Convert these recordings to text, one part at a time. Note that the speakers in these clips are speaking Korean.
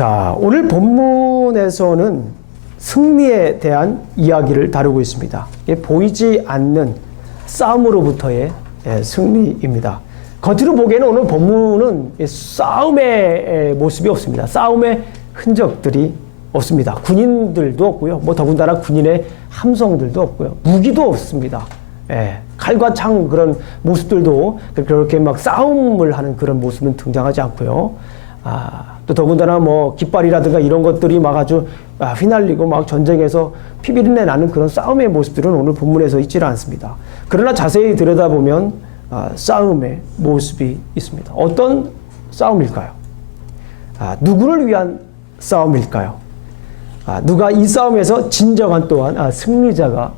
자, 오늘 본문에서는 승리에 대한 이야기를 다루고 있습니다. 보이지 않는 싸움으로부터의 승리입니다. 겉으로 보기에는 오늘 본문은 싸움의 모습이 없습니다. 싸움의 흔적들이 없습니다. 군인들도 없고요. 더군다나 군인의 함성들도 없고요. 무기도 없습니다. 칼과 창 그런 모습들도 그렇게 막 싸움을 하는 그런 모습은 등장하지 않고요. 또 더군다나 깃발이라든가 이런 것들이 막 아주 휘날리고 막 전쟁에서 피비린내 나는 그런 싸움의 모습들은 오늘 본문에서 있지는 않습니다. 그러나 자세히 들여다보면 싸움의 모습이 있습니다. 어떤 싸움일까요? 누구를 위한 싸움일까요? 누가 이 싸움에서 진정한 또한 승리자가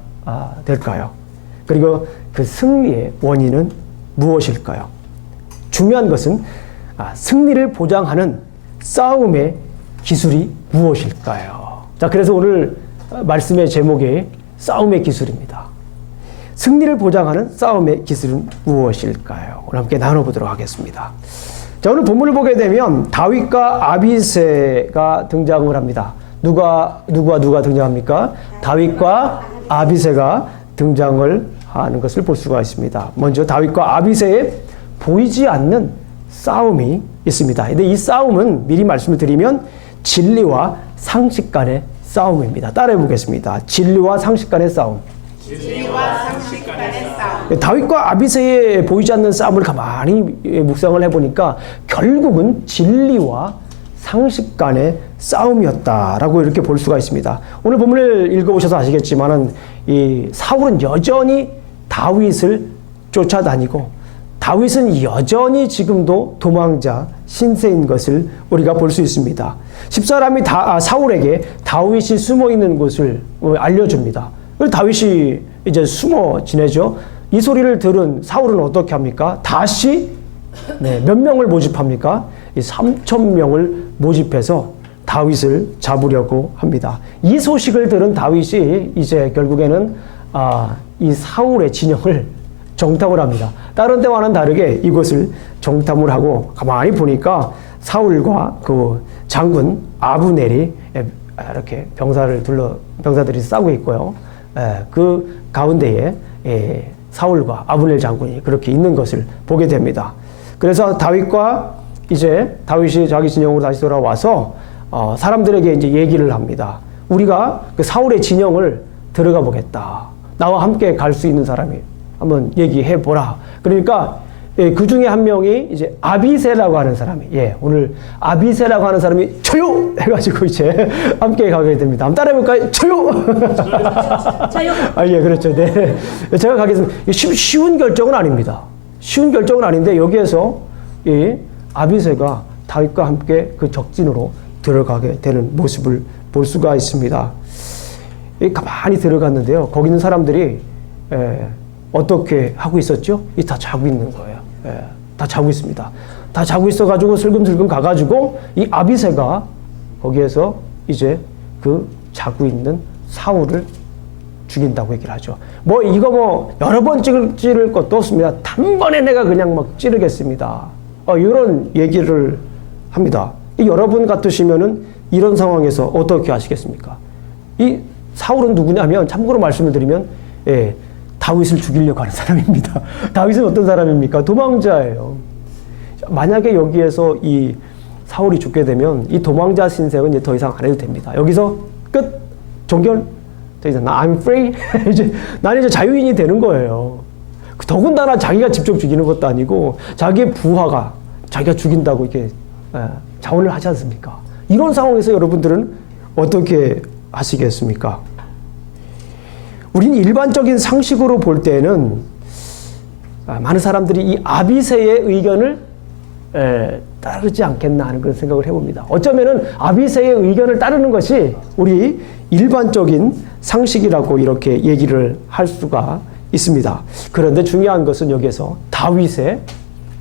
될까요? 그리고 그 승리의 원인은 무엇일까요? 중요한 것은 승리를 보장하는 싸움의 기술이 무엇일까요? 자, 그래서 오늘 말씀의 제목이 싸움의 기술입니다. 승리를 보장하는 싸움의 기술은 무엇일까요? 오늘 함께 나눠보도록 하겠습니다. 자, 오늘 본문을 보게 되면 다윗과 아비새가 등장을 합니다. 누가 등장합니까? 다윗과 아비새가 등장을 하는 것을 볼 수가 있습니다. 먼저 다윗과 아비새의 보이지 않는 싸움이 있습니다. 근데 이 싸움은 미리 말씀을 드리면 진리와 상식 간의 싸움입니다. 따라해 보겠습니다. 진리와 상식 간의 싸움. 진리와 상식 간의 싸움. 다윗과 아비새의 보이지 않는 싸움을 가만히 묵상을 해보니까 결국은 진리와 상식 간의 싸움이었다라고 이렇게 볼 수가 있습니다. 오늘 본문을 읽어보셔서 아시겠지만은 이 사울은 여전히 다윗을 쫓아다니고 다윗은 여전히 지금도 도망자 신세인 것을 우리가 볼 수 있습니다. 집사람이 사울에게 다윗이 숨어 있는 곳을 알려줍니다. 그래서 다윗이 이제 숨어 지내죠. 이 소리를 들은 사울은 어떻게 합니까? 다시 몇 명을 모집합니까? 3,000명을 모집해서 다윗을 잡으려고 합니다. 이 소식을 들은 다윗이 이제 결국에는 이 사울의 진영을 정탐을 합니다. 다른 때와는 다르게 이곳을 정탐을 하고 가만히 보니까 사울과 그 장군 아브넬이 이렇게 병사들이 싸우고 있고요. 그 가운데에 사울과 아브넬 장군이 그렇게 있는 것을 보게 됩니다. 그래서 다윗이 자기 진영으로 다시 돌아와서 사람들에게 이제 얘기를 합니다. 우리가 그 사울의 진영을 들어가 보겠다. 나와 함께 갈 수 있는 사람이 한번 얘기해 보라. 그러니까 그 중에 한 명이 이제 아비새라고 하는 사람이 오늘 아비새라고 하는 사람이 저요 해가지고 이제 함께 가게 됩니다. 한번 따라해 볼까요? 저요. 저요. 그렇죠. 네, 제가 가겠습니다. 쉬운 결정은 아닙니다. 쉬운 결정은 아닌데 여기에서 이 아비새가 다윗과 함께 그 적진으로 들어가게 되는 모습을 볼 수가 있습니다. 가만히 들어갔는데요. 거기 있는 사람들이 어떻게 하고 있었죠? 다 자고 있는 거예요. 다 자고 있습니다. 다 자고 있어가지고 슬금슬금 가가지고 이 아비새가 거기에서 이제 그 자고 있는 사울을 죽인다고 얘기를 하죠. 여러 번 찌를 것도 없습니다. 단번에 내가 그냥 막 찌르겠습니다. 이런 얘기를 합니다. 여러분 같으시면은 이런 상황에서 어떻게 하시겠습니까? 이 사울은 누구냐면 참고로 말씀을 드리면 다윗을 죽이려고 하는 사람입니다. 다윗은 어떤 사람입니까? 도망자예요. 만약에 여기에서 이 사울이 죽게 되면 이 도망자 신세는 이제 더 이상 안 해도 됩니다. 여기서 끝 종결. 더 이상 I'm free. 나는 이제 자유인이 되는 거예요. 더군다나 자기가 직접 죽이는 것도 아니고 자기의 부하가 자기가 죽인다고 이렇게 자원을 하지 않습니까? 이런 상황에서 여러분들은 어떻게 하시겠습니까? 우리는 일반적인 상식으로 볼 때는 많은 사람들이 이 아비새의 의견을 따르지 않겠나 하는 그런 생각을 해봅니다. 어쩌면은 아비새의 의견을 따르는 것이 우리 일반적인 상식이라고 이렇게 얘기를 할 수가 있습니다. 그런데 중요한 것은 여기에서 다윗의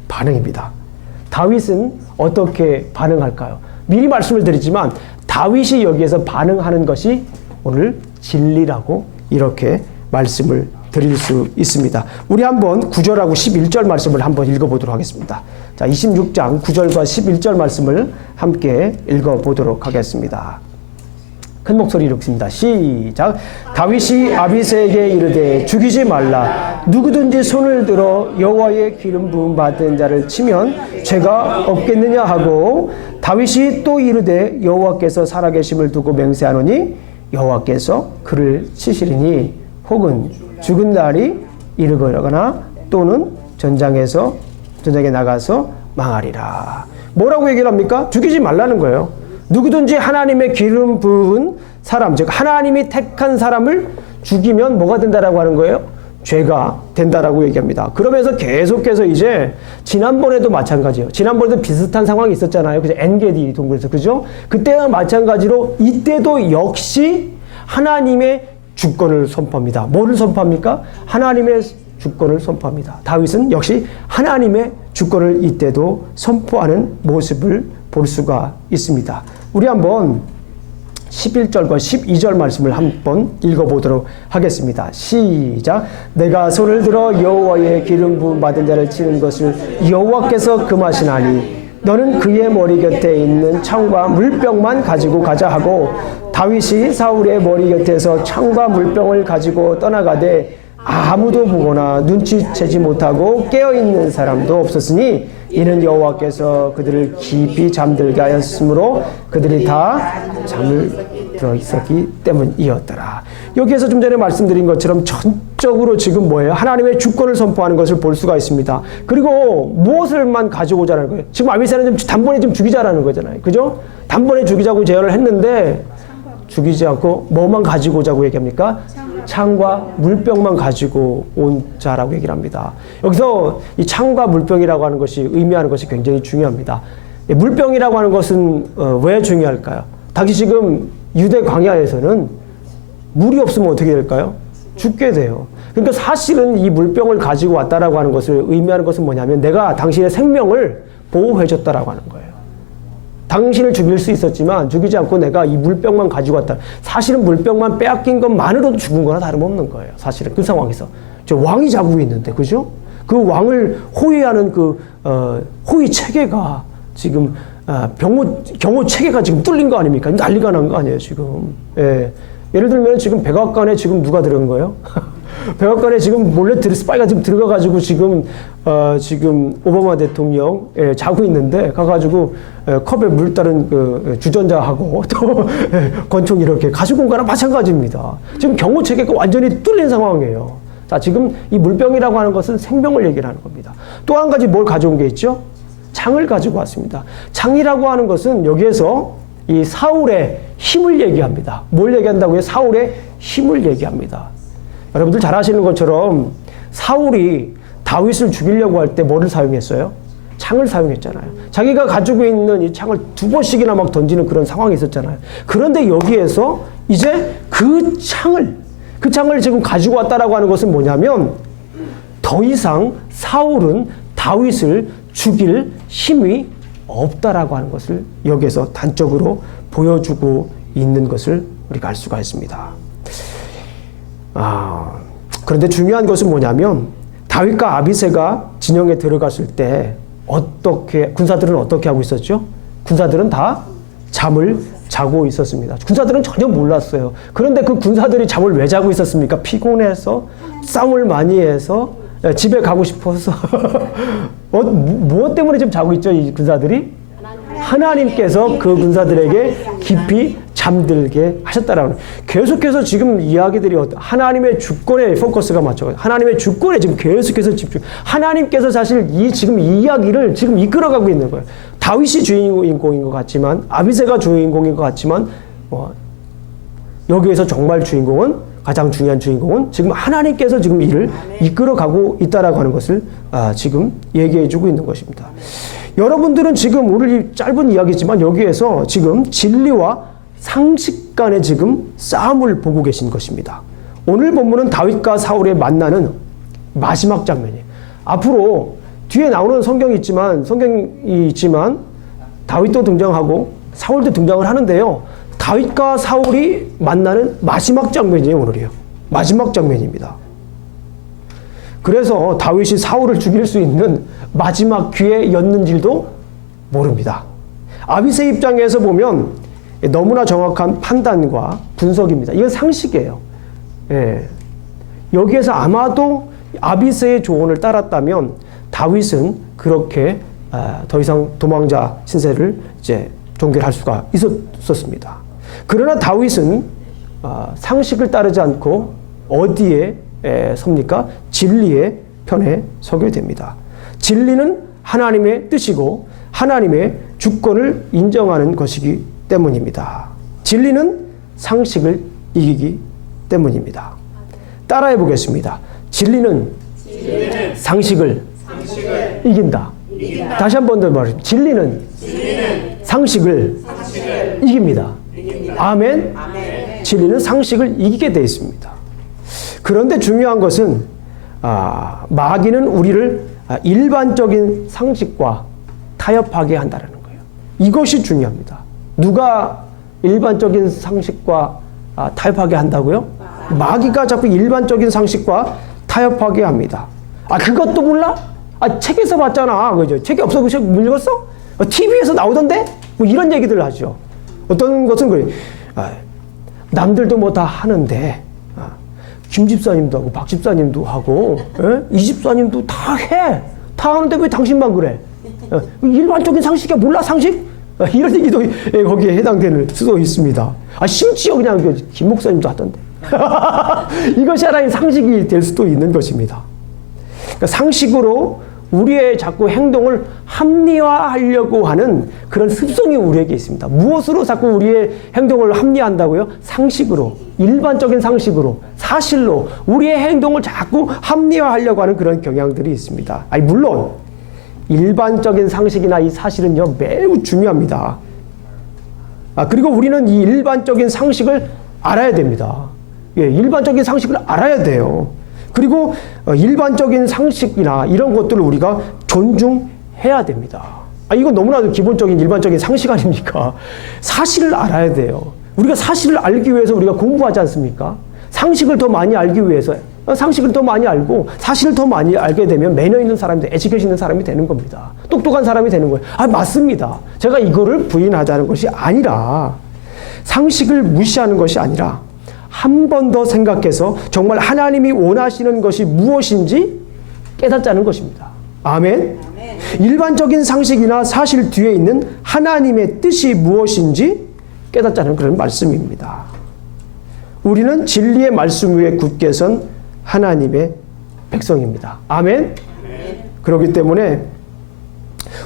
반응입니다. 다윗은 어떻게 반응할까요? 미리 말씀을 드리지만 다윗이 여기에서 반응하는 것이 오늘 진리라고 이렇게 말씀을 드릴 수 있습니다. 우리 한번 9절하고 11절 말씀을 한번 읽어보도록 하겠습니다. 자, 26장 9절과 11절 말씀을 함께 읽어보도록 하겠습니다. 큰 목소리로 읽습니다. 시작. 다윗이 아비새에게 이르되 죽이지 말라. 누구든지 손을 들어 여호와의 기름 부음 받은 자를 치면 죄가 없겠느냐 하고, 다윗이 또 이르되 여호와께서 살아계심을 두고 맹세하노니 여호와께서 그를 치시리니 혹은 죽은 날이 이르거나 또는 전장에 나가서 망하리라. 뭐라고 얘기를 합니까? 죽이지 말라는 거예요. 누구든지 하나님의 기름 부은 사람, 즉 하나님이 택한 사람을 죽이면 뭐가 된다라고 하는 거예요? 죄가 된다라고 얘기합니다. 그러면서 계속해서 이제 지난번에도 마찬가지예요. 지난번에도 비슷한 상황이 있었잖아요. 그죠? 엔게디 동굴에서. 그죠? 그때와 마찬가지로 이때도 역시 하나님의 주권을 선포합니다. 뭐를 선포합니까? 하나님의 주권을 선포합니다. 다윗은 역시 하나님의 주권을 이때도 선포하는 모습을 볼 수가 있습니다. 우리 한번 11절과 12절 말씀을 한번 읽어보도록 하겠습니다. 시작. 내가 손을 들어 여호와의 기름 부음 받은 자를 치는 것을 여호와께서 금하시나니 너는 그의 머리 곁에 있는 창과 물병만 가지고 가자 하고, 다윗이 사울의 머리 곁에서 창과 물병을 가지고 떠나가되 아무도 보거나 눈치채지 못하고 깨어있는 사람도 없었으니 이는 여호와께서 그들을 깊이 잠들게 하였으므로 그들이 다 잠을 들어 있었기 때문이었더라. 여기에서 좀 전에 말씀드린 것처럼 전적으로 지금 뭐예요? 하나님의 주권을 선포하는 것을 볼 수가 있습니다. 그리고 무엇을만 가지고 오자는 거예요? 지금 아비새는 좀 단번에 좀 죽이자라는 거잖아요. 그죠? 단번에 죽이자고 제안을 했는데 죽이지 않고 뭐만 가지고 오자고 얘기합니까? 창과 물병만 가지고 온 자라고 얘기를 합니다. 여기서 이 창과 물병이라고 하는 것이 의미하는 것이 굉장히 중요합니다. 물병이라고 하는 것은 왜 중요할까요? 당시 지금 유대 광야에서는 물이 없으면 어떻게 될까요? 죽게 돼요. 그러니까 사실은 이 물병을 가지고 왔다라고 하는 것을 의미하는 것은 뭐냐면 내가 당신의 생명을 보호해줬다라고 하는 거예요. 당신을 죽일 수 있었지만 죽이지 않고 내가 이 물병만 가지고 왔다. 사실은 물병만 빼앗긴 것만으로도 죽은 거나 다름없는 거예요. 사실은 그 상황에서. 저 왕이 자고 있는데, 그죠? 그 왕을 호위하는 호위 체계가 지금, 경호 체계가 지금 뚫린 거 아닙니까? 난리가 난 거 아니에요, 지금. 예. 예를 들면 지금 백악관에 지금 누가 들어간 거예요? 백악관에 지금 몰래 스파이가 지금 들어가가지고 지금 오바마 대통령 자고 있는데 가가지고 컵에 물 따른 그 주전자하고 또 권총 이렇게 가지고 온 거랑 마찬가지입니다. 지금 경호 체계가 완전히 뚫린 상황이에요. 자, 지금 이 물병이라고 하는 것은 생명을 얘기를 하는 겁니다. 또 한 가지 뭘 가져온 게 있죠? 창을 가지고 왔습니다. 창이라고 하는 것은 여기에서 이 사울의 힘을 얘기합니다. 뭘 얘기한다고요? 사울의 힘을 얘기합니다. 여러분들 잘 아시는 것처럼 사울이 다윗을 죽이려고 할 때 뭐를 사용했어요? 창을 사용했잖아요. 자기가 가지고 있는 이 창을 2번씩이나 막 던지는 그런 상황이 있었잖아요. 그런데 여기에서 이제 그 창을 지금 가지고 왔다라고 하는 것은 뭐냐면 더 이상 사울은 다윗을 죽일 힘이 없다라고 하는 것을 여기에서 단적으로 보여주고 있는 것을 우리가 알 수가 있습니다. 그런데 중요한 것은 뭐냐면 다윗과 아비새가 진영에 들어갔을 때 군사들은 어떻게 하고 있었죠? 군사들은 다 잠을 자고 있었습니다. 군사들은 전혀 몰랐어요. 그런데 그 군사들이 잠을 왜 자고 있었습니까? 피곤해서, 싸움을 많이 해서, 집에 가고 싶어서. 무엇 때문에 지금 자고 있죠, 이 군사들이? 하나님께서 그 군사들에게 깊이 잠들게 하셨다라는, 계속해서 지금 이야기들이 하나님의 주권에 포커스가 맞춰. 하나님의 주권에 지금 계속해서 집중. 하나님께서 사실 지금 이 이야기를 지금 이끌어가고 있는 거예요. 다윗이 주인공인 것 같지만, 아비새가 주인공인 것 같지만, 여기에서 정말 가장 중요한 주인공은 지금 하나님께서 지금 이를 이끌어가고 있다라고 하는 것을 지금 얘기해주고 있는 것입니다. 여러분들은 지금 오늘 이 짧은 이야기지만 여기에서 지금 진리와 상식 간의 지금 싸움을 보고 계신 것입니다. 오늘 본문은 다윗과 사울의 만나는 마지막 장면이에요. 앞으로 뒤에 나오는 성경이 있지만 다윗도 등장하고 사울도 등장을 하는데요. 다윗과 사울이 만나는 마지막 장면이에요, 오늘이요. 마지막 장면입니다. 그래서 다윗이 사울을 죽일 수 있는 마지막 기회였는지도 모릅니다. 아비새 입장에서 보면 너무나 정확한 판단과 분석입니다. 이건 상식이에요. 예. 여기에서 아마도 아비새의 조언을 따랐다면 다윗은 그렇게 더 이상 도망자 신세를 이제 종결할 수가 있었습니다. 그러나 다윗은 상식을 따르지 않고 어디에 섭니까? 진리의 편에 서게 됩니다. 진리는 하나님의 뜻이고 하나님의 주권을 인정하는 것이기 때문입니다. 진리는 상식을 이기기 때문입니다. 따라해 보겠습니다. 진리는 상식을 이긴다. 다시 한 번 더 말해요. 진리는 상식을 이깁니다. 아멘. 진리는 상식을 이기게 되어 있습니다. 그런데 중요한 것은 마귀는 우리를 일반적인 상식과 타협하게 한다는 거예요. 이것이 중요합니다. 누가 일반적인 상식과 타협하게 한다고요? 마귀가 자꾸 일반적인 상식과 타협하게 합니다. 그것도 몰라? 책에서 봤잖아. 그죠? 책이 없어? 못 읽었어? TV에서 나오던데? 뭐 이런 얘기들 하죠. 어떤 것은 그래. 남들도 뭐 다 하는데, 김 집사님도 하고, 박 집사님도 하고, 이 집사님도 다 해. 다 하는데 왜 당신만 그래? 일반적인 상식이 몰라, 상식? 이런 얘기도 거기에 해당되는 수도 있습니다. 심지어 그냥 김 목사님도 하던데. 이것이 하나의 상식이 될 수도 있는 것입니다. 그러니까 상식으로 우리의 자꾸 행동을 합리화하려고 하는 그런 습성이 우리에게 있습니다. 무엇으로 자꾸 우리의 행동을 합리화한다고요? 상식으로, 일반적인 상식으로, 사실로 우리의 행동을 자꾸 합리화하려고 하는 그런 경향들이 있습니다. 물론 일반적인 상식이나 이 사실은요 매우 중요합니다. 그리고 우리는 이 일반적인 상식을 알아야 됩니다. 일반적인 상식을 알아야 돼요. 그리고 일반적인 상식이나 이런 것들을 우리가 존중해야 됩니다. 이건 너무나도 기본적인 일반적인 상식 아닙니까? 사실을 알아야 돼요. 우리가 사실을 알기 위해서 우리가 공부하지 않습니까? 상식을 더 많이 알기 위해서 상식을 더 많이 알고 사실을 더 많이 알게 되면 매너 있는 사람이, 에티켓 있는 사람이 되는 겁니다. 똑똑한 사람이 되는 거예요. 맞습니다. 제가 이거를 부인하자는 것이 아니라, 상식을 무시하는 것이 아니라 한 번 더 생각해서 정말 하나님이 원하시는 것이 무엇인지 깨닫자는 것입니다. 아멘. 일반적인 상식이나 사실 뒤에 있는 하나님의 뜻이 무엇인지 깨닫자는 그런 말씀입니다. 우리는 진리의 말씀 위에 굳게 선 하나님의 백성입니다. 아멘. 그렇기 때문에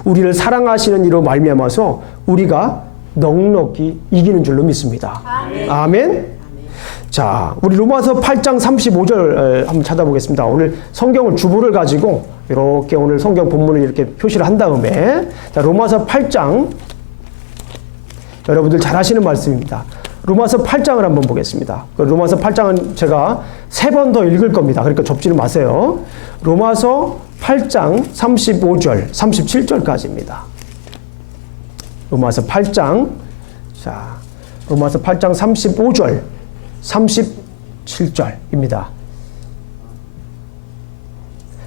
우리를 사랑하시는 이로 말미암아서 우리가 넉넉히 이기는 줄로 믿습니다. 아멘. 자, 우리 로마서 8장 35절 한번 찾아보겠습니다. 오늘 성경을 주보를 가지고 이렇게 오늘 성경 본문을 이렇게 표시를 한 다음에, 자, 로마서 8장, 여러분들 잘 아시는 말씀입니다. 로마서 8장을 한번 보겠습니다. 로마서 8장은 제가 3번 더 읽을 겁니다. 그러니까 접지는 마세요. 로마서 8장 35절, 37절까지입니다. 로마서 8장, 자, 로마서 8장 35절, 37절입니다.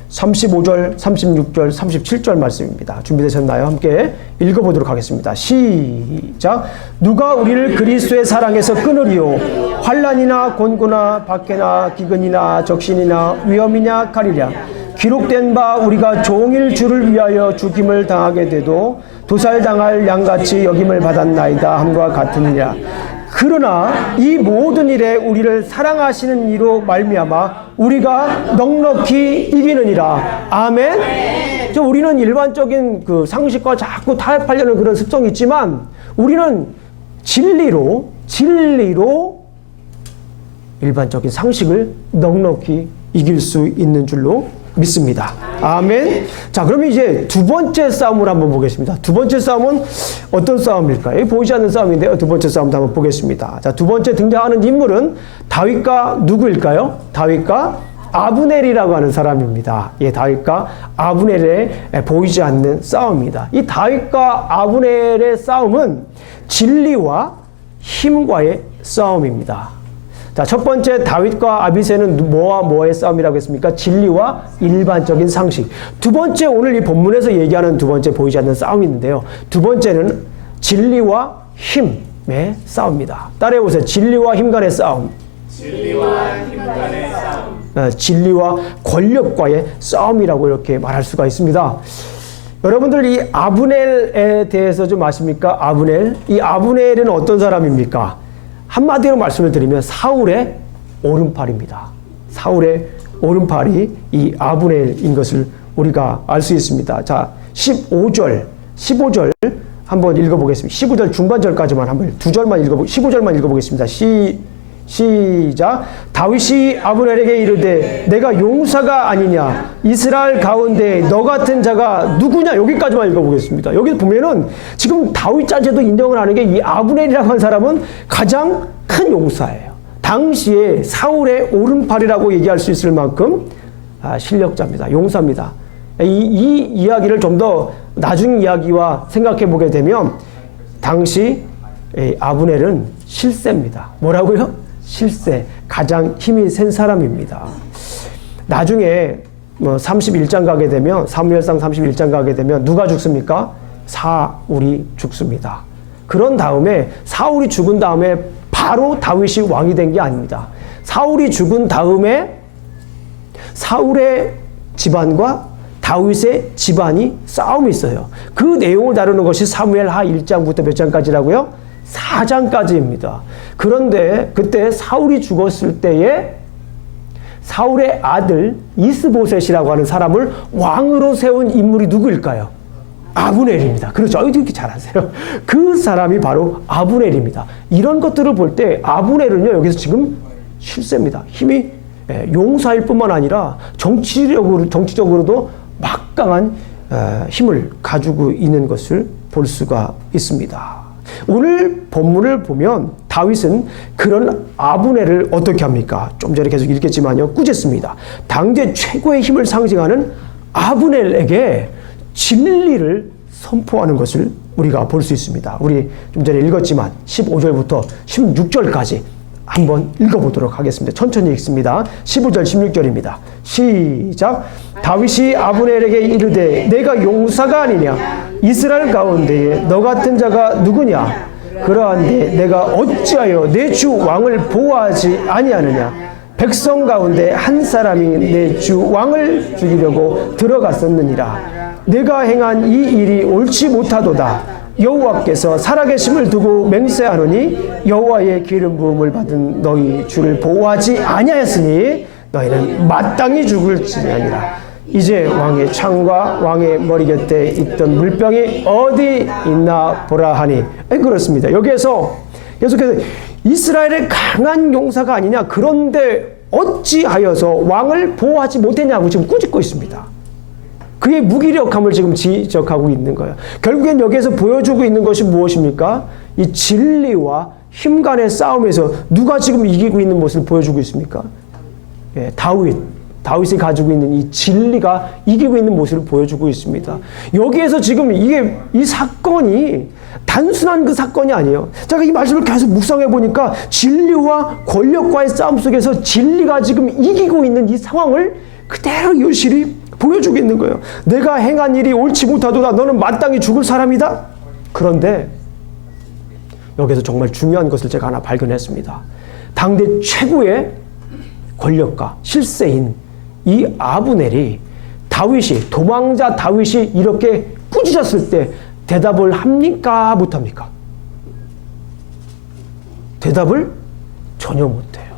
35절, 36절, 37절 말씀입니다. 준비되셨나요? 함께 읽어보도록 하겠습니다. 시작. 누가 우리를 그리스도의 사랑에서 끊으리요? 환난이나 곤고나 박해나 기근이나 적신이나 위험이냐 가리랴. 기록된 바 우리가 종일 주를 위하여 죽임을 당하게 돼도 도살당할 양같이 여김을 받았나이다 함과 같으니라. 그러나 이 모든 일에 우리를 사랑하시는 이로 말미암아 우리가 넉넉히 이기느니라. 아멘. 우리는 일반적인 그 상식과 자꾸 타협하려는 그런 습성이 있지만 우리는 진리로 일반적인 상식을 넉넉히 이길 수 있는 줄로 믿습니다. 아멘. 자, 그러면 이제 두 번째 싸움을 한번 보겠습니다. 두 번째 싸움은 어떤 싸움일까요? 보이지 않는 싸움인데요. 두 번째 싸움도 한번 보겠습니다. 자, 두 번째 등장하는 인물은 다윗과 누구일까요? 다윗과 아브넬이라고 하는 사람입니다. 다윗과 아브넬의 보이지 않는 싸움입니다. 이 다윗과 아브넬의 싸움은 진리와 힘과의 싸움입니다. 자, 첫 번째 다윗과 아비새는 뭐와 뭐의 싸움이라고 했습니까? 진리와 일반적인 상식. 두 번째, 오늘 이 본문에서 얘기하는 두 번째 보이지 않는 싸움이 있는데요. 두 번째는 진리와 힘의 싸움입니다. 따라해보세요. 진리와 힘 간의 싸움. 진리와 힘 간의 싸움. 진리와 권력과의 싸움이라고 이렇게 말할 수가 있습니다. 여러분들 이 아브넬에 대해서 좀 아십니까? 아브넬. 이 아브넬은 어떤 사람입니까? 한마디로 말씀을 드리면 사울의 오른팔입니다. 사울의 오른팔이 이 아브넬인 것을 우리가 알 수 있습니다. 자, 15절 한번 읽어보겠습니다. 15절 중반절까지만 한번 15절만 읽어보겠습니다. 시작. 다윗이 아브넬에게 이르되 내가 용사가 아니냐 이스라엘 가운데 너 같은 자가 누구냐. 여기까지만 읽어보겠습니다. 여기 보면은 지금 다윗 자체도 인정을 하는 게 이 아브넬이라고 한 사람은 가장 큰 용사예요. 당시에 사울의 오른팔이라고 얘기할 수 있을 만큼 실력자입니다. 용사입니다. 이 이야기를 좀 더 나중 이야기와 생각해 보게 되면 당시 아브넬은 실세입니다. 뭐라고요? 실세, 가장 힘이 센 사람입니다. 나중에 31장 가게 되면, 사무엘상 31장 가게 되면 누가 죽습니까? 사울이 죽습니다. 그런 다음에 사울이 죽은 다음에 바로 다윗이 왕이 된 게 아닙니다. 사울이 죽은 다음에 사울의 집안과 다윗의 집안이 싸움이 있어요. 그 내용을 다루는 것이 사무엘하 1장부터 몇 장까지라고요? 4장까지입니다. 그런데 그때 사울이 죽었을 때에 사울의 아들 이스보셋이라고 하는 사람을 왕으로 세운 인물이 누구일까요? 아브넬입니다. 그렇죠. 이렇게 잘 아세요. 그 사람이 바로 아브넬입니다. 이런 것들을 볼 때 아브넬은요, 여기서 지금 실세입니다. 힘이 용사일 뿐만 아니라 정치적으로도 막강한 힘을 가지고 있는 것을 볼 수가 있습니다. 오늘 본문을 보면 다윗은 그런 아브넬을 어떻게 합니까? 좀 전에 계속 읽겠지만요, 꾸짖습니다. 당대 최고의 힘을 상징하는 아브넬에게 진리를 선포하는 것을 우리가 볼 수 있습니다. 우리 좀 전에 읽었지만 15절부터 16절까지 한번 읽어보도록 하겠습니다. 천천히 읽습니다. 15절 16절입니다. 시작. 다윗이 아브넬에게 이르되 내가 용사가 아니냐 이스라엘 가운데에 너 같은 자가 누구냐 그러한데 내가 어찌하여 내 주 왕을 보호하지 아니하느냐 백성 가운데 한 사람이 내 주 왕을 죽이려고 들어갔었느니라. 내가 행한 이 일이 옳지 못하도다. 여호와께서 살아계심을 두고 맹세하노니 여호와의 기름 부음을 받은 너희 주를 보호하지 아니하였으니 너희는 마땅히 죽을지니라. 이제 왕의 창과 왕의 머리 곁에 있던 물병이 어디 있나 보라 하니. 그렇습니다. 여기에서 계속해서 이스라엘의 강한 용사가 아니냐, 그런데 어찌하여서 왕을 보호하지 못했냐고 지금 꾸짖고 있습니다. 그의 무기력함을 지금 지적하고 있는 거예요. 결국엔 여기에서 보여주고 있는 것이 무엇입니까? 이 진리와 힘 간의 싸움에서 누가 지금 이기고 있는 모습을 보여주고 있습니까? 다윗이 가지고 있는 이 진리가 이기고 있는 모습을 보여주고 있습니다. 여기에서 지금 이 사건이 단순한 그 사건이 아니에요. 제가 이 말씀을 계속 묵상해 보니까 진리와 권력과의 싸움 속에서 진리가 지금 이기고 있는 이 상황을 그대로 유실히 보여주고 있는 거예요. 내가 행한 일이 옳지 못하도다. 너는 마땅히 죽을 사람이다. 그런데 여기서 정말 중요한 것을 제가 하나 발견했습니다. 당대 최고의 권력가, 실세인 이 아브넬이 도망자 다윗이 이렇게 꾸짖었을 때 대답을 합니까? 못합니까? 대답을 전혀 못해요.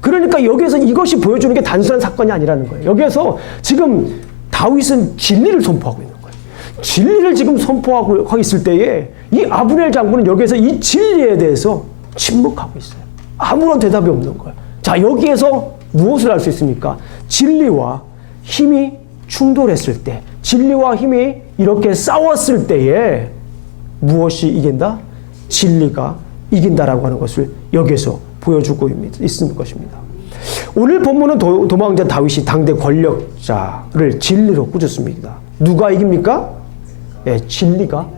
그러니까 여기에서 이것이 보여주는 게 단순한 사건이 아니라는 거예요. 여기에서 지금 다윗은 진리를 선포하고 있는 거예요. 진리를 지금 선포하고 있을 때에 이 아브넬 장군은 여기에서 이 진리에 대해서 침묵하고 있어요. 아무런 대답이 없는 거예요. 자, 여기에서 무엇을 알 수 있습니까? 진리와 힘이 충돌했을 때, 진리와 힘이 이렇게 싸웠을 때에 무엇이 이긴다? 진리가 이긴다라고 하는 것을 여기에서 보여주고 있는 것입니다. 오늘 본문은 도망자 다윗이 당대 권력자를 진리로 꾸짖습니다. 누가 이깁니까? 진리가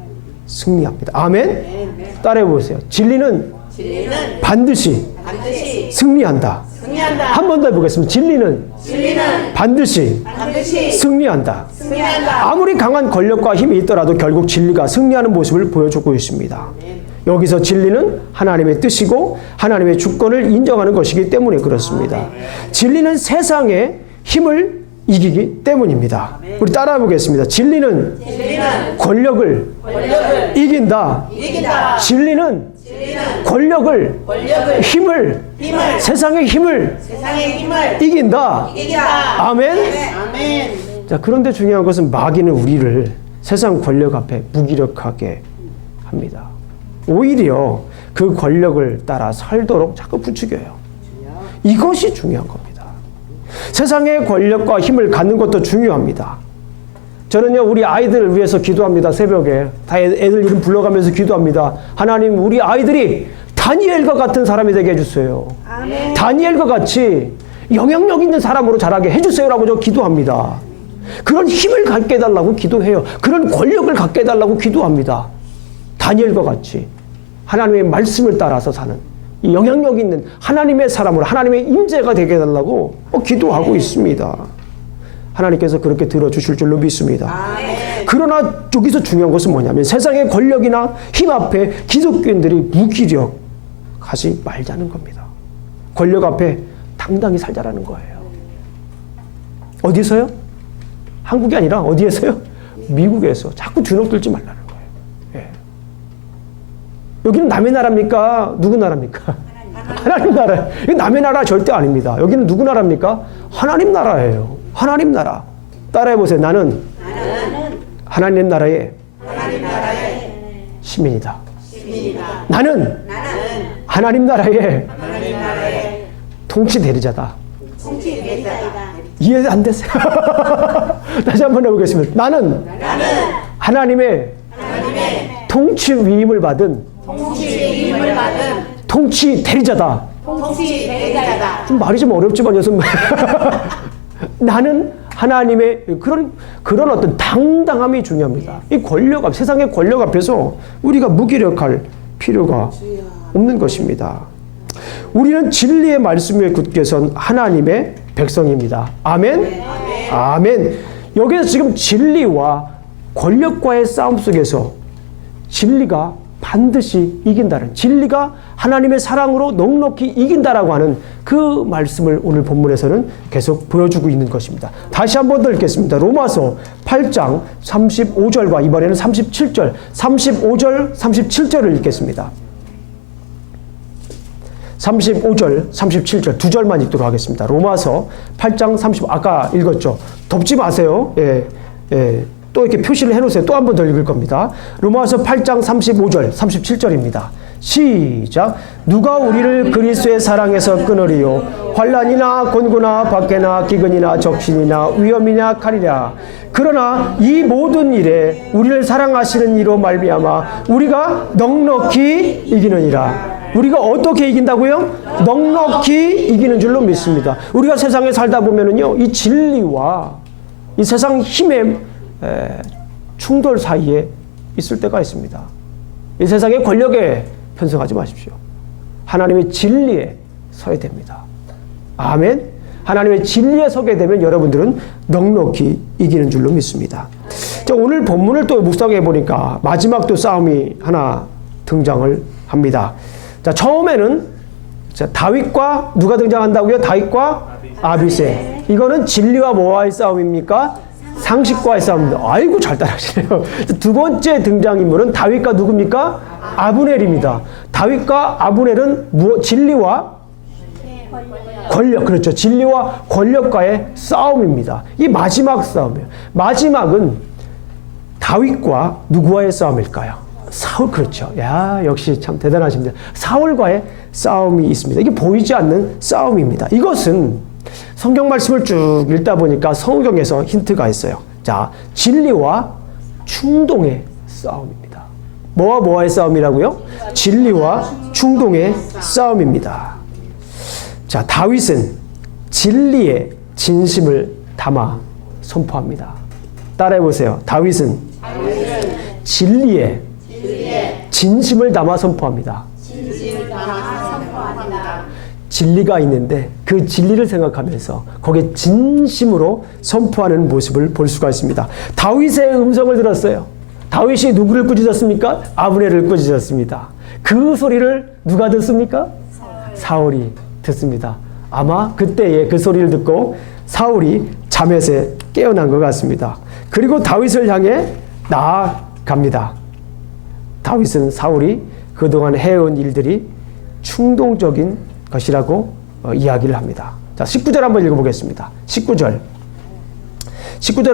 승리합니다. 아멘? 따라해 보세요. 진리는 진리는 반드시 반드시 승리한다. 승리한다. 한 번 더 해보겠습니다. 진리는 진리는 반드시 반드시 승리한다. 승리한다. 아무리 강한 권력과 힘이 있더라도 결국 진리가 승리하는 모습을 보여주고 있습니다. 여기서 진리는 하나님의 뜻이고 하나님의 주권을 인정하는 것이기 때문에 그렇습니다. 진리는 세상의 힘을 이기기 때문입니다. 우리 따라해 보겠습니다. 진리는 진리는 권력을 권력을 이긴다. 이긴다. 진리는 진리는 권력을 권력을 힘을 세상의 힘을 세상의 힘을 이긴다. 이긴다. 아멘. 아멘. 자, 그런데 중요한 것은 마귀는 우리를 세상 권력 앞에 무기력하게 합니다. 오히려 그 권력을 따라 살도록 자꾸 부추겨요. 이것이 중요한 겁니다. 세상의 권력과 힘을 갖는 것도 중요합니다. 저는요, 우리 아이들을 위해서 기도합니다. 새벽에 다 애들 이름 불러가면서 기도합니다. 하나님, 우리 아이들이 다니엘과 같은 사람이 되게 해주세요. 아멘. 다니엘과 같이 영향력 있는 사람으로 자라게 해주세요라고 저 기도합니다. 그런 힘을 갖게 해달라고 기도해요. 그런 권력을 갖게 해달라고 기도합니다. 다니엘과 같이 하나님의 말씀을 따라서 사는 이 영향력 있는 하나님의 사람으로 하나님의 임재가 되게 해달라고 기도하고 있습니다. 하나님께서 그렇게 들어주실 줄로 믿습니다. 아멘. 그러나 여기서 중요한 것은 뭐냐면 세상의 권력이나 힘 앞에 기독교인들이 무기력하지 말자는 겁니다. 권력 앞에 당당히 살자라는 거예요. 어디서요? 한국이 아니라 어디에서요? 미국에서 자꾸 주눅들지 말라는 거예요. 예. 여기는 남의 나라입니까? 누구 나라입니까? 하나님 나라예요. 이게 남의 나라 절대 아닙니다. 여기는 누구 나라입니까? 하나님 나라예요. 하나님 나라. 따라해보세요. 나는 하나님 나라의 시민이다. 나는 하나님 나라의 통치 대리자다. 이해 안 됐어요? 다시 한번 해보겠습니다. 나는 하나님의 통치 위임을 받은 통치 대리자다. 좀 말이 좀 어렵지만 여러분 나는 하나님의 그런 어떤 당당함이 중요합니다. 이 권력 앞, 세상의 권력 앞에서 우리가 무기력할 필요가 없는 것입니다. 우리는 진리의 말씀 위에 굳게 선 하나님의 백성입니다. 아멘? 아멘. 여기서 지금 진리와 권력과의 싸움 속에서 진리가 반드시 이긴다는, 진리가 하나님의 사랑으로 넉넉히 이긴다라고 하는 그 말씀을 오늘 본문에서는 계속 보여주고 있는 것입니다. 다시 한 번 더 읽겠습니다. 로마서 8장 35절과 이번에는 37절, 35절, 37절을 읽겠습니다. 35절, 37절 두 절만 읽도록 하겠습니다. 로마서 8장 35, 아까 읽었죠? 덮지 마세요. 예, 예. 또 이렇게 표시를 해놓으세요. 또 한 번 더 읽을 겁니다. 로마서 8장 35절, 37절입니다. 시작. 누가 우리를 그리스도의 사랑에서 끊으리요? 환난이나 곤고나 박해나 기근이나 적신이나 위험이나 칼이라. 그러나 이 모든 일에 우리를 사랑하시는 이로 말미암아 우리가 넉넉히 이기느니라. 우리가 어떻게 이긴다고요? 넉넉히 이기는 줄로 믿습니다. 우리가 세상에 살다 보면은요, 이 진리와 이 세상 힘의 충돌 사이에 있을 때가 있습니다. 이 세상의 권력에 편승하지 마십시오. 하나님의 진리에 서야 됩니다. 아멘. 하나님의 진리에 서게 되면 여러분들은 넉넉히 이기는 줄로 믿습니다. 자, 오늘 본문을 또 묵상해 보니까 마지막 또 싸움이 하나 등장을 합니다. 자, 처음에는 다윗과 누가 등장한다고요? 다윗과 아비새. 이거는 진리와 뭐와의 싸움입니까? 상식과의 싸움입니다. 아이고, 잘 따라하시네요. 두 번째 등장인물은 다윗과 누굽니까? 아브넬입니다. 다윗과 아브넬은 진리와 권력, 그렇죠. 진리와 권력과의 싸움입니다. 이 마지막 싸움이에요. 마지막은 다윗과 누구와의 싸움일까요? 사울, 그렇죠. 야, 역시 참 대단하십니다. 사울과의 싸움이 있습니다. 이게 보이지 않는 싸움입니다. 이것은 성경 말씀을 쭉 읽다 보니까 성경에서 힌트가 있어요. 자, 진리와 충동의 싸움입니다. 뭐와 뭐와의 싸움이라고요? 진리와 충동의 싸움입니다. 자, 다윗은 진리의 진심을 담아 선포합니다. 따라해 보세요. 다윗은 진리의 진심을 담아 선포합니다. 진실을 담아 선포합니다. 진리가 있는데 그 진리를 생각하면서 거기에 진심으로 선포하는 모습을 볼 수가 있습니다. 다윗의 음성을 들었어요. 다윗이 누구를 꾸짖었습니까? 아브넬을 꾸짖었습니다. 그 소리를 누가 듣습니까? 사울이 듣습니다. 아마 그때의 그 소리를 듣고 사울이 잠에서 깨어난 것 같습니다. 그리고 다윗을 향해 나아갑니다. 다윗은 사울이 그동안 해온 일들이 충동적인 것이라고 이야기를 합니다. 자, 19절 한번 읽어보겠습니다. 19절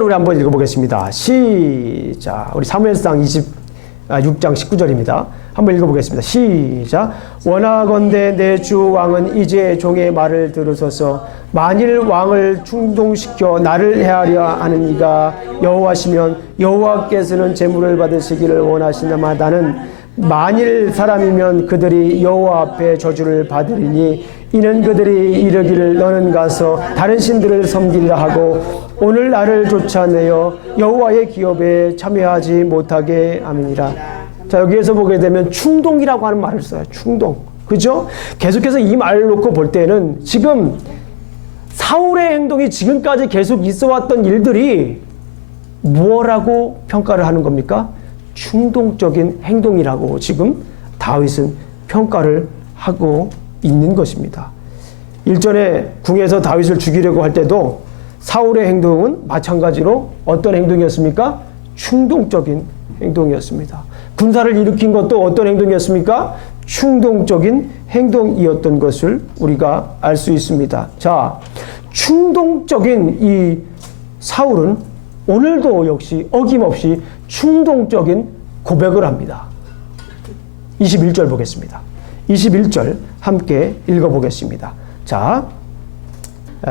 우리 한번 읽어보겠습니다. 시작. 우리 사무엘상 26장 19절입니다. 한번 읽어보겠습니다. 시작. 원하건대 내 주 왕은 이제 종의 말을 들으소서. 만일 왕을 충동시켜 나를 해하려 하는 이가 여호와시면 여호와께서는 재물을 받으시기를 원하시나마 나는 만일 사람이면 그들이 여호와 앞에 저주를 받으리니 이는 그들이 이르기를 너는 가서 다른 신들을 섬기리라 하고 오늘 나를 쫓아내어 여호와의 기업에 참여하지 못하게 함이니라. 자, 여기에서 보게 되면 충동이라고 하는 말을 써요. 충동. 그죠? 계속해서 이 말을 놓고 볼 때는 지금 사울의 행동이 지금까지 계속 있어왔던 일들이 뭐라고 평가를 하는 겁니까? 충동적인 행동이라고 지금 다윗은 평가를 하고 있는 것입니다. 일전에 궁에서 다윗을 죽이려고 할 때도 사울의 행동은 마찬가지로 어떤 행동이었습니까? 충동적인 행동이었습니다. 군사를 일으킨 것도 어떤 행동이었습니까? 충동적인 행동이었던 것을 우리가 알 수 있습니다. 자, 충동적인 이 사울은 오늘도 역시 어김없이 충동적인 고백을 합니다. 21절 보겠습니다. 21절 함께 읽어보겠습니다. 자,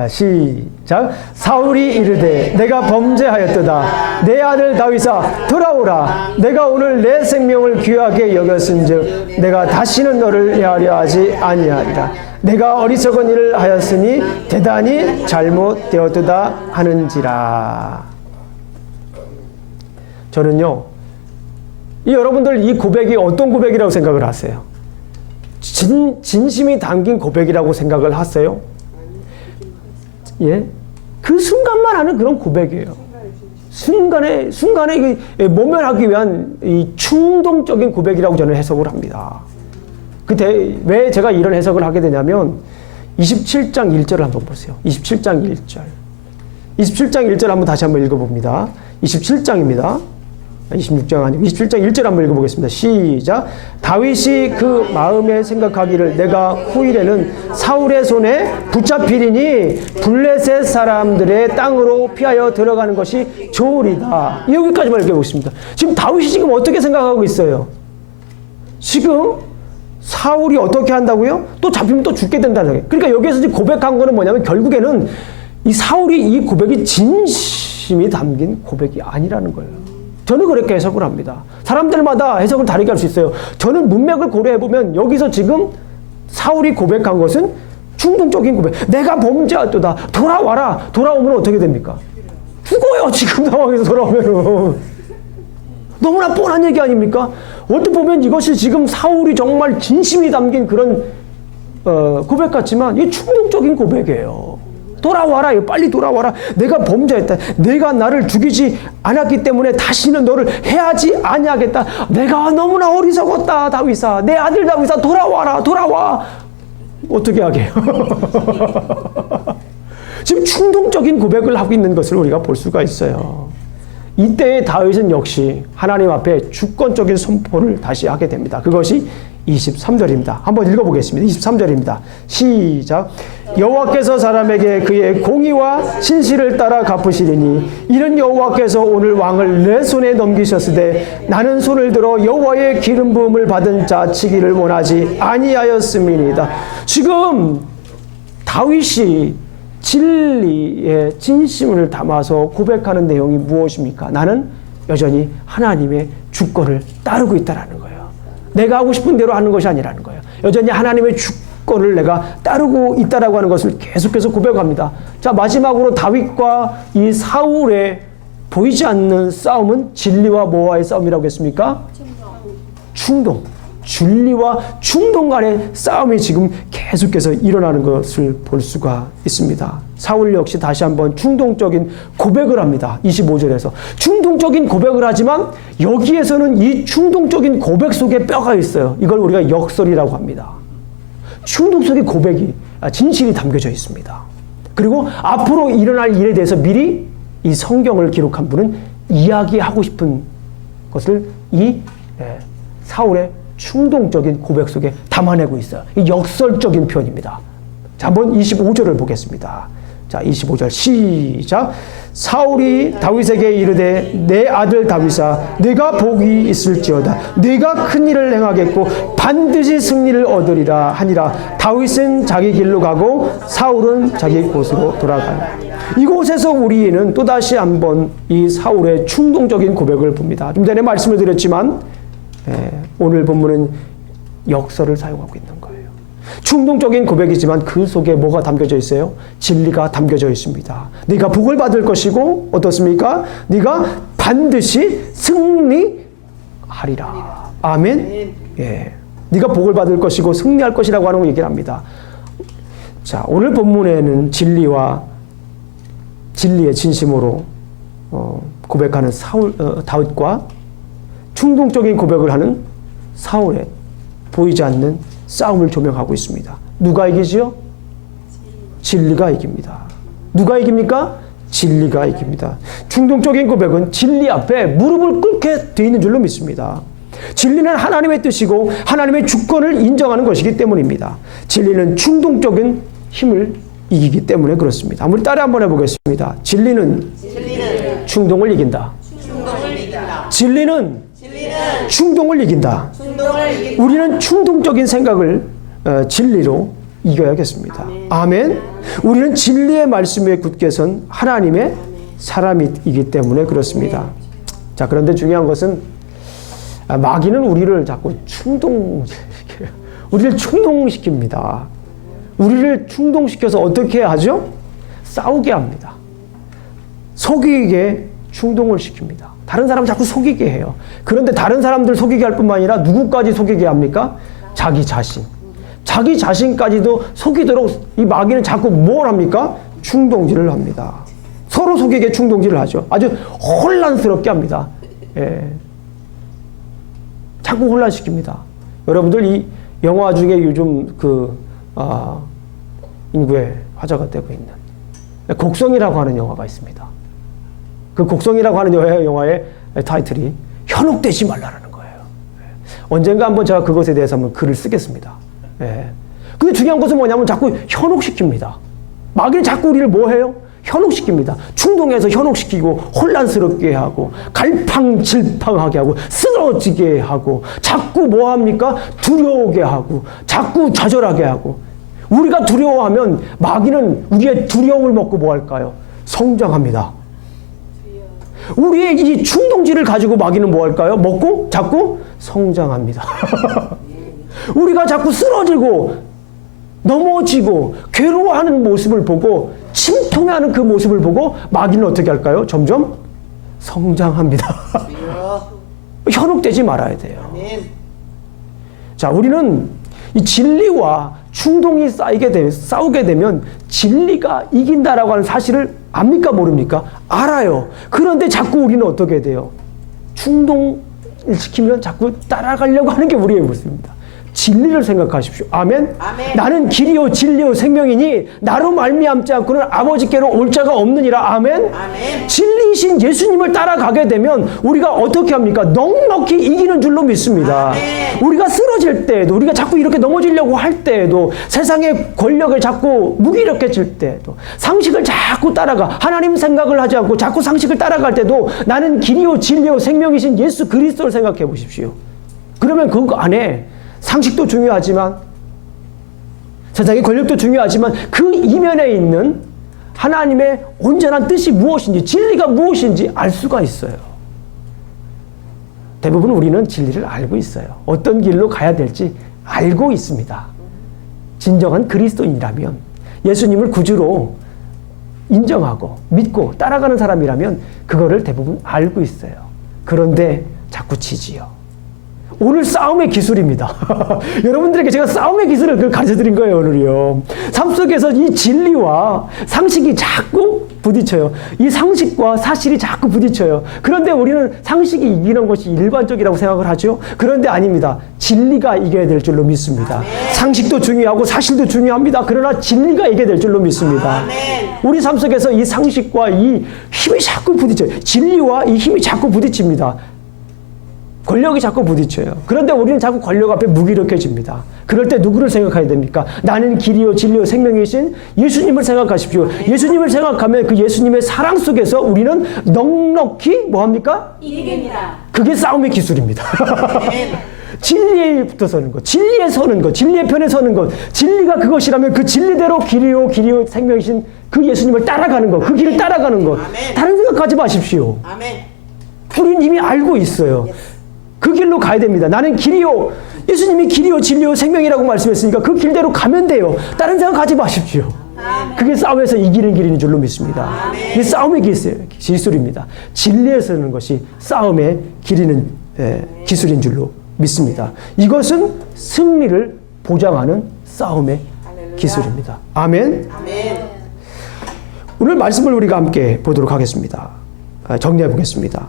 시작. 사울이 이르되 내가 범죄하였도다. 내 아들 다윗아 돌아오라. 내가 오늘 내 생명을 귀하게 여겼은즉 내가 다시는 너를 해하려 하지 아니하리라. 내가 어리석은 일을 하였으니 대단히 잘못되었도다 하는지라. 저는요, 여러분들 이 고백이 어떤 고백이라고 생각을 하세요? 진심이 담긴 고백이라고 생각을 하세요? 예? 그 순간만 하는 그런 고백이에요. 순간에 모면하기 위한 이 충동적인 고백이라고 저는 해석을 합니다. 왜 제가 이런 해석을 하게 되냐면 27장 1절을 한번 보세요. 27장 1절. 27장 1절 한번 다시 한번 읽어봅니다. 27장입니다. 26장 아니고 27장 1절 한번 읽어보겠습니다. 시작. 다윗이 그 마음에 생각하기를 내가 후일에는 사울의 손에 붙잡히리니 블레셋 사람들의 땅으로 피하여 들어가는 것이 좋으리다. 여기까지만 읽어보겠습니다. 지금 다윗이 지금 어떻게 생각하고 있어요? 지금 사울이 어떻게 한다고요? 또 잡히면 또 죽게 된다는 거예요. 그러니까 여기에서 지금 고백한 거는 뭐냐면 결국에는 이 사울이 이 고백이 진심이 담긴 고백이 아니라는 거예요. 저는 그렇게 해석을 합니다. 사람들마다 해석을 다르게 할 수 있어요. 저는 문맥을 고려해보면 여기서 지금 사울이 고백한 것은 충동적인 고백. 내가 범죄하였도다. 돌아와라. 돌아오면 어떻게 됩니까? 죽어요. 지금 상황에서 돌아오면은. 너무나 뻔한 얘기 아닙니까? 얼핏 보면 이것이 지금 사울이 정말 진심이 담긴 그런 고백 같지만 이게 충동적인 고백이에요. 돌아와라. 빨리 돌아와라. 내가 범죄했다. 내가 나를 죽이지 않았기 때문에 다시는 너를 해하지 아니하겠다. 내가 너무나 어리석었다. 다윗아. 내 아들 다윗아. 돌아와라. 돌아와. 어떻게 하게요? 지금 충동적인 고백을 하고 있는 것을 우리가 볼 수가 있어요. 이때의 다윗은 역시 하나님 앞에 주권적인 선포를 다시 하게 됩니다. 그것이 23절입니다. 한번 읽어보겠습니다. 23절입니다. 시작. 여호와께서 사람에게 그의 공의와 신실을 따라 갚으시리니 이는 여호와께서 오늘 왕을 내 손에 넘기셨으되 나는 손을 들어 여호와의 기름 부음을 받은 자 치기를 원하지 아니하였음이니이다. 지금 다윗이 진리의 진심을 담아서 고백하는 내용이 무엇입니까? 나는 여전히 하나님의 주권을 따르고 있다는 거예요. 내가 하고 싶은 대로 하는 것이 아니라는 거예요. 여전히 하나님의 주권을 내가 따르고 있다라고 하는 것을 계속해서 고백합니다. 자, 마지막으로 다윗과 이 사울의 보이지 않는 싸움은 진리와 뭐와의 싸움이라고 했습니까? 충동, 진리와 충동 간의 싸움이 지금 계속해서 일어나는 것을 볼 수가 있습니다. 사울 역시 다시 한번 충동적인 고백을 합니다. 25절에서. 충동적인 고백을 하지만 여기에서는 이 충동적인 고백 속에 뼈가 있어요. 이걸 우리가 역설이라고 합니다. 충동 속의 고백이, 진실이 담겨져 있습니다. 그리고 앞으로 일어날 일에 대해서 미리 이 성경을 기록한 분은 이야기하고 싶은 것을 이 사울의 충동적인 고백 속에 담아내고 있어요. 이 역설적인 표현입니다. 자, 한번 25절을 보겠습니다. 자, 25절 시작. 사울이 다윗에게 이르되 내 아들 다윗아 네가 복이 있을지어다. 네가 큰 일을 행하겠고 반드시 승리를 얻으리라 하니라. 다윗은 자기 길로 가고 사울은 자기 곳으로 돌아가니. 이곳에서 우리는 또다시 한번 이 사울의 충동적인 고백을 봅니다. 좀 전에 말씀을 드렸지만 오늘 본문은 역설을 사용하고 있는 거예요. 충동적인 고백이지만 그 속에 뭐가 담겨져 있어요? 진리가 담겨져 있습니다. 네가 복을 받을 것이고 어떻습니까? 네가 반드시 승리하리라. 아멘. 예. 네가 복을 받을 것이고 승리할 것이라고 하는 거 얘기를 합니다. 자, 오늘 본문에는 진리와 진리의 진심으로 고백하는 다윗과 충동적인 고백을 하는 사울의 보이지 않는 싸움을 조명하고 있습니다. 누가 이기지요? 진리가 이깁니다. 누가 이깁니까? 진리가 이깁니다. 충동적인 고백은 진리 앞에 무릎을 꿇게 돼 있는 줄로 믿습니다. 진리는 하나님의 뜻이고 하나님의 주권을 인정하는 것이기 때문입니다. 진리는 충동적인 힘을 이기기 때문에 그렇습니다. 한번 따라 한번 해보겠습니다. 진리는 충동을 이긴다. 진리는 충동을 이긴다. 우리는 충동적인 생각을 진리로 이겨야겠습니다. 아멘. 우리는 진리의 말씀에 굳게 선 하나님의 사람이기 때문에 그렇습니다. 자, 그런데 중요한 것은 마귀는 우리를 자꾸 우리를 충동시킵니다. 우리를 충동시켜서 어떻게 하죠? 싸우게 합니다. 속이게 충동을 시킵니다. 다른 사람 자꾸 속이게 해요. 그런데 다른 사람들 속이게 할 뿐만 아니라 누구까지 속이게 합니까? 자기 자신. 자기 자신까지도 속이도록 이 마귀는 자꾸 뭘 합니까? 충동질을 합니다. 서로 속이게 충동질을 하죠. 아주 혼란스럽게 합니다. 예. 자꾸 혼란시킵니다. 여러분들 이 영화 중에 요즘 인구의 화제가 되고 있는 곡성이라고 하는 영화가 있습니다. 그 곡성이라고 하는 영화의 타이틀이 현혹되지 말라라는 거예요. 언젠가 한번 제가 그것에 대해서 한번 글을 쓰겠습니다. 근데 중요한 것은 뭐냐면 자꾸 현혹시킵니다. 마귀는 자꾸 우리를 뭐 해요? 현혹시킵니다. 충동해서 현혹시키고 혼란스럽게 하고 갈팡질팡하게 하고 쓰러지게 하고 자꾸 뭐 합니까? 두려우게 하고 자꾸 좌절하게 하고. 우리가 두려워하면 마귀는 우리의 두려움을 먹고 뭐 할까요? 성장합니다. 우리의 이 충동질을 가지고 마귀는 뭐 할까요? 먹고 자꾸 성장합니다. 우리가 자꾸 쓰러지고 넘어지고 괴로워하는 모습을 보고 침통해하는 그 모습을 보고 마귀는 어떻게 할까요? 점점 성장합니다. 현혹되지 말아야 돼요. 자, 우리는 이 진리와 충동이 싸우게 되면 진리가 이긴다라고 하는 사실을 압니까? 모릅니까? 알아요. 그런데 자꾸 우리는 어떻게 돼요? 충동을 시키면 자꾸 따라가려고 하는 게 우리의 모습입니다. 진리를 생각하십시오. 아멘? 아멘. 나는 길이요 진리요 생명이니 나로 말미암지 않고는 아버지께로 올 자가 없느니라. 아멘? 아멘. 진리이신 예수님을 따라가게 되면 우리가 어떻게 합니까? 넉넉히 이기는 줄로 믿습니다. 아멘. 우리가 쓰러질 때에도, 우리가 자꾸 이렇게 넘어지려고 할 때에도, 세상의 권력을 자꾸 무기력해질 때에도, 상식을 자꾸 따라가 하나님 생각을 하지 않고 자꾸 상식을 따라갈 때도 나는 길이요 진리요 생명이신 예수 그리스도를 생각해 보십시오. 그러면 그 안에 상식도 중요하지만 세상의 권력도 중요하지만 그 이면에 있는 하나님의 온전한 뜻이 무엇인지, 진리가 무엇인지 알 수가 있어요. 대부분 우리는 진리를 알고 있어요. 어떤 길로 가야 될지 알고 있습니다. 진정한 그리스도인이라면, 예수님을 구주로 인정하고 믿고 따라가는 사람이라면 그거를 대부분 알고 있어요. 그런데 자꾸 지지요. 오늘 싸움의 기술입니다. 여러분들에게 제가 싸움의 기술을 가르쳐 드린 거예요, 오늘요. 삶 속에서 이 진리와 상식이 자꾸 부딪혀요. 이 상식과 사실이 자꾸 부딪혀요. 그런데 우리는 상식이 이기는 것이 일반적이라고 생각을 하죠. 그런데 아닙니다. 진리가 이겨야 될 줄로 믿습니다. 상식도 중요하고 사실도 중요합니다. 그러나 진리가 이겨야 될 줄로 믿습니다. 우리 삶 속에서 이 상식과 이 힘이 자꾸 부딪혀요. 진리와 이 힘이 자꾸 부딪힙니다. 권력이 자꾸 부딪혀요. 그런데 우리는 자꾸 권력 앞에 무기력해집니다. 그럴 때 누구를 생각해야 됩니까? 나는 길이요 진리요 생명이신 예수님을 생각하십시오. 예수님을 생각하면 그 예수님의 사랑 속에서 우리는 넉넉히 뭐합니까? 이깁니다. 그게 싸움의 기술입니다. 진리에 붙어 서는 것, 진리에 서는 것, 진리의 편에 서는 것, 진리가 그것이라면 그 진리대로 길이요 생명이신 그 예수님을 따라가는 것, 그 길을 따라가는 것. 다른 생각하지 마십시오. 우리는 이미 알고 있어요. 그 길로 가야 됩니다. 나는 길이요. 예수님이 길이요, 진리요, 생명이라고 말씀했으니까 그 길대로 가면 돼요. 다른 생각하지 마십시오. 그게 싸움에서 이기는 길인 줄로 믿습니다. 이 싸움의 기술입니다. 진리에 서는 것이 싸움의 기리는 기술인 줄로 믿습니다. 이것은 승리를 보장하는 싸움의 기술입니다. 아멘. 오늘 말씀을 우리가 함께 보도록 하겠습니다. 정리해 보겠습니다.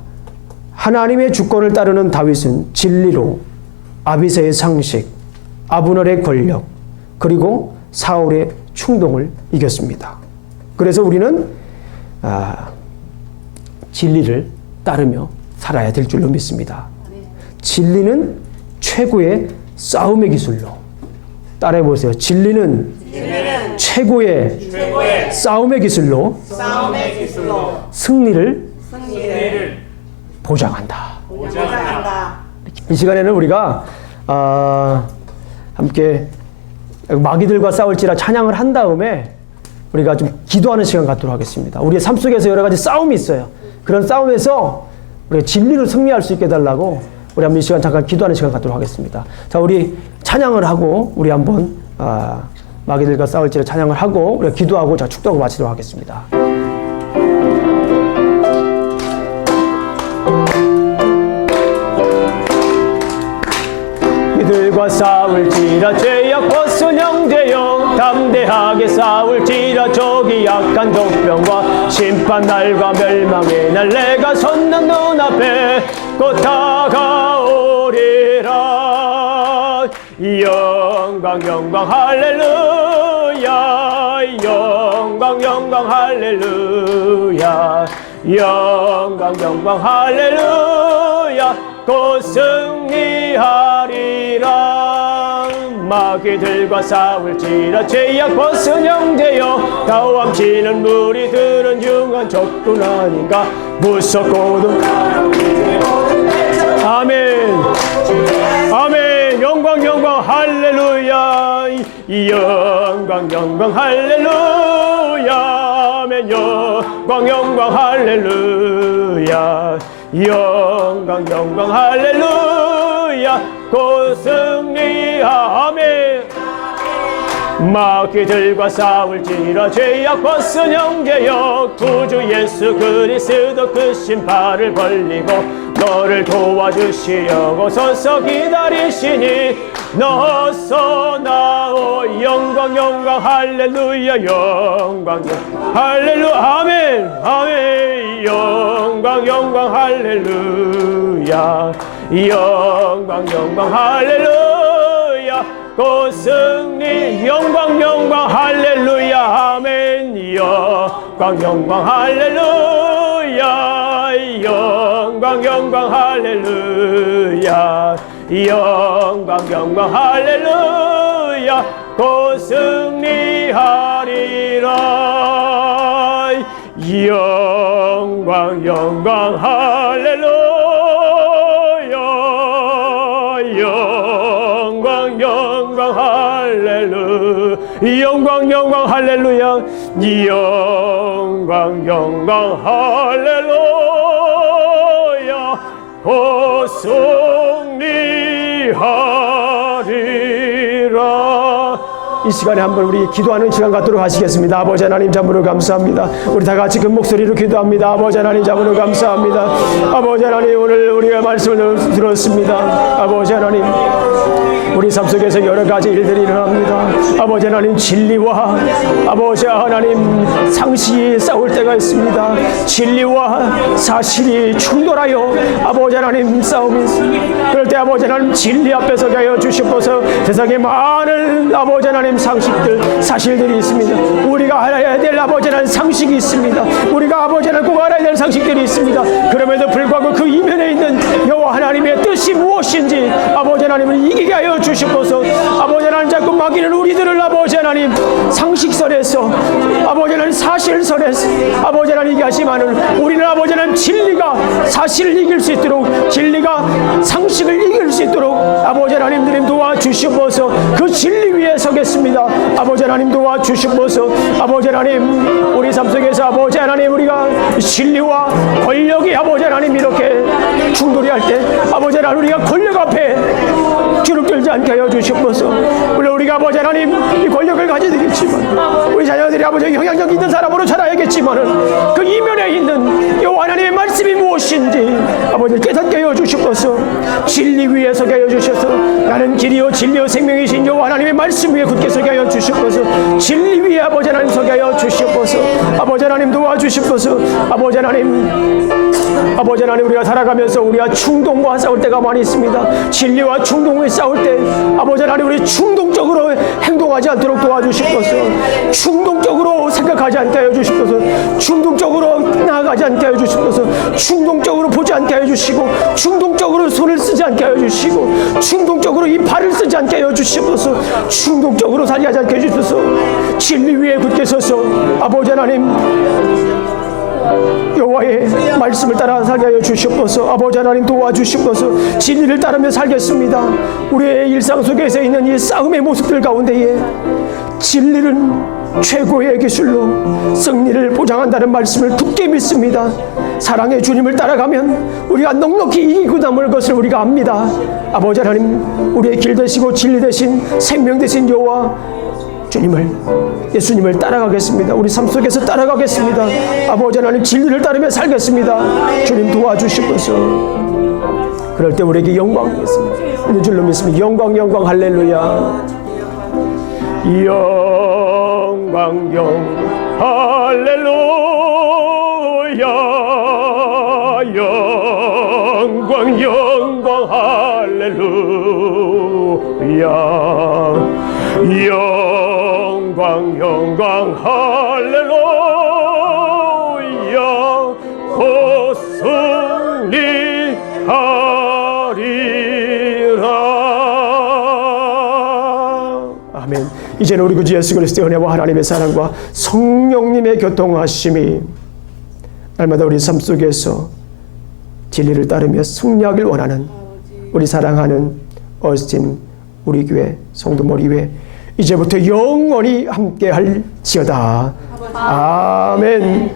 하나님의 주권을 따르는 다윗은 진리로 아비새의 상식, 아브넬의 권력, 그리고 사울의 충동을 이겼습니다. 그래서 우리는 진리를 따르며 살아야 될 줄로 믿습니다. 진리는 최고의 싸움의 기술로 따라해 보세요. 진리는 최고의 싸움의 기술로 승리를 보장한다. 이 시간에는 우리가 함께 마귀들과 싸울지라 찬양을 한 다음에 우리가 좀 기도하는 시간 갖도록 하겠습니다. 우리의 삶 속에서 여러 가지 싸움이 있어요. 그런 싸움에서 우리가 진리로 승리할 수 있게 해달라고 우리 한번 이 시간 잠깐 기도하는 시간 갖도록 하겠습니다. 자, 우리 찬양을 하고 우리 한번 마귀들과 싸울지라 찬양을 하고 우리가 기도하고 자 축도하고 마치도록 하겠습니다. 이들과 싸울지라 죄악 벗은 형제여 담대하게 싸울지라 적이 약한 적병과 심판 날과 멸망의 날 내가 섰는 눈앞에 곧 다가오리라. 영광 할렐루야 영광 할렐루야 영광 할렐루야 곧 승리하리라. 마귀들과 싸울지라 죄악 벗은 형제여 다함치는 무리들은 융한 적군 아닌가 무섭고도 아멘 아멘 영광 할렐루야 영광 할렐루야 아멘 영광 할렐루야 영광 할렐루야 곧 승리하며 마귀들과 싸울지라 죄악 벗은 형제여 구주 예수 그리스도 그 신발을 벌리고 너를 도와주시려고 서서 기다리시니 너서 나오 영광 할렐루야 영광 할렐루야 아멘 영광 할렐루야 영광 할렐루야 곧 승리 영광 할렐루야 아멘 영광 할렐루야 영광 할렐루야 영광 할렐루야 곧 승리하리라. 영광 할렐루야 영광 할렐루야 영광 할렐루야 영광 할렐루야 곧 승리하리라. 이 시간에 한번 우리 기도하는 시간 갖도록 하시겠습니다. 아버지 하나님 참으로 감사합니다. 우리 다 같이 큰 목소리로 기도합니다. 아버지 하나님 참으로 감사합니다. 아버지 하나님, 오늘 우리가 말씀을 들었습니다. 아버지 하나님, 우리 삶 속에서 여러 가지 일들이 일어납니다. 아버지 하나님, 진리와 아버지 하나님 상식이 싸울 때가 있습니다. 진리와 사실이 충돌하여 아버지 하나님 싸움이 있습니다. 그럴 때 아버지 하나님, 진리 앞에 서게 하여 주시옵소서. 세상에 많은 아버지 하나님 상식들, 사실들이 있습니다. 우리가 알아야 될 아버지 하나님 상식이 있습니다. 우리가 아버지 하나님 꼭 알아야 될 상식들이 있습니다. 그럼에도 불구하고 그 이면에 있는 여호와 하나님의 뜻이 무엇인지 아버지 하나님을 이기게 하여 주시옵소서. 아버지 하나님, 자꾸 마귀는 우리들을 아버지 하나님 상식선에서 아버지 하나님 사실선에서 아버지 하나님 이게 하시만은 우리는 아버지 하나님 진리가 사실을 이길 수 있도록, 진리가 상식을 이길 수 있도록 아버지 하나님 도와주시옵소서. 그 진리 위에 서겠습니다. 아버지 하나님 도와주시옵소서. 아버지 하나님, 우리 삶 속에서 아버지 하나님 우리가 진리와 권력이 아버지 하나님 이렇게 충돌이 할 때 아버지 하나님 우리가 권력 앞에 주눅들지 않게 하여 주시옵소서. 물론 우리가 아버지 하나님 이 권력을 가지게 되겠지만 우리 자녀들이 아버지 영향력 있는 사람으로 자라야겠지만은 그 이면에 있는 여호와 하나님의 말씀이 무엇인지 아버지 깨닫게 하여 주시옵소서. 진리 위에 서게 하여 주셔서 나는 길이요 진리요 생명이신 여호와 하나님의 말씀 위에 굳게 서게 하여 주시옵소서. 진리 위에 아버지 하나님 서게 하여 주시옵소서. 아버지 하나님 도와주시옵소서. 아버지 하나님 우리가 살아가면서 우리가 충동과 싸울 때가 많이 있습니다. 진리와 충동을 싸울 때 아버지 하나님 우리 충동적으로 행동하지 않도록 도와주시옵소서. 충동적으로 생각하지 않게 하여 주시옵소서. 충동적으로 나아가지 않게 하여 주시옵소서. 충동적으로 보지 않게 하여 주시고, 충동적으로 손을 쓰지 않게 하여 주시고, 충동적으로 이 발을 쓰지 않게 하여 주시옵소서. 충동적으로 살아가지 않게 해 주셔서 진리 위에 굳게 서서 아버지 하나님 여호와의 말씀을 따라 살게 하여 주시옵소서. 아버지 하나님 도와주시옵소서. 진리를 따르며 살겠습니다. 우리의 일상 속에서 있는 이 싸움의 모습들 가운데에 진리는 최고의 기술로 승리를 보장한다는 말씀을 굳게 믿습니다. 사랑의 주님을 따라가면 우리가 넉넉히 이기고 남을 것을 우리가 압니다. 아버지 하나님, 우리의 길 되시고 진리 되신 생명 되신 여호와 주님을, 예수님을 따라가겠습니다. 우리 삶 속에서 따라가겠습니다. 아버지 하나님, 진리를 따르며 살겠습니다. 주님 도와주시옵소서. 그럴 때 우리에게 영광이 있습니다. 있는 줄로 믿습니다. 영광, 영광, 할렐루야. 영광, 영광, 할렐루야. 영광, 영광, 할렐루야. 영광, 영광, 할렐루야. 곧 승리하리라. 아멘. 이제는 우리 구주 예수 그리스도의 은혜와 하나님의 사랑과 성령님의 교통하심이 날마다 우리 삶 속에서 진리를 따르며 승리하길 원하는 우리 사랑하는 어스틴 우리 교회 성도 머리회 이제부터 영원히 함께 할지어다. 아멘.